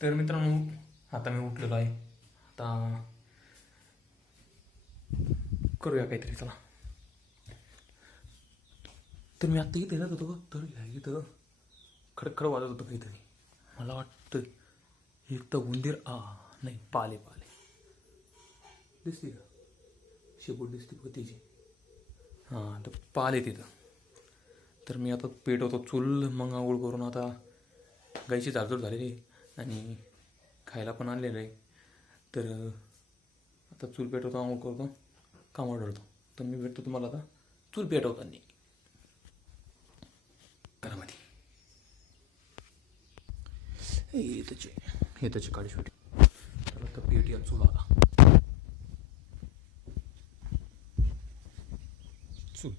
तर मित्रांनो आता मी उठलेलो आहे. आता करूया काहीतरी, चला. तर मी आत्ता इथे जात होतो, तर इथं खडखड वाजत होतं काहीतरी. मला वाटतं एक तर उंदीर नाही, पाले दिसते का, शेपूट दिसते बघ तिची. हां, तर पाले तिथं. तर मी आता पेटवतो चूल, मग आंघोळ करून आता गाईची झाडझूड झालेली आणि खायला पण आणलेलं आहे. तर आता चूल पेटवतो, आंघोळ करतो, कामावर ढळतो. तर मी भेटतो तुम्हाला आता चूल पेटवताना घरामध्ये. हे त्याचे काळी शेवटी त्याला तर पेट या चूल आला. चूल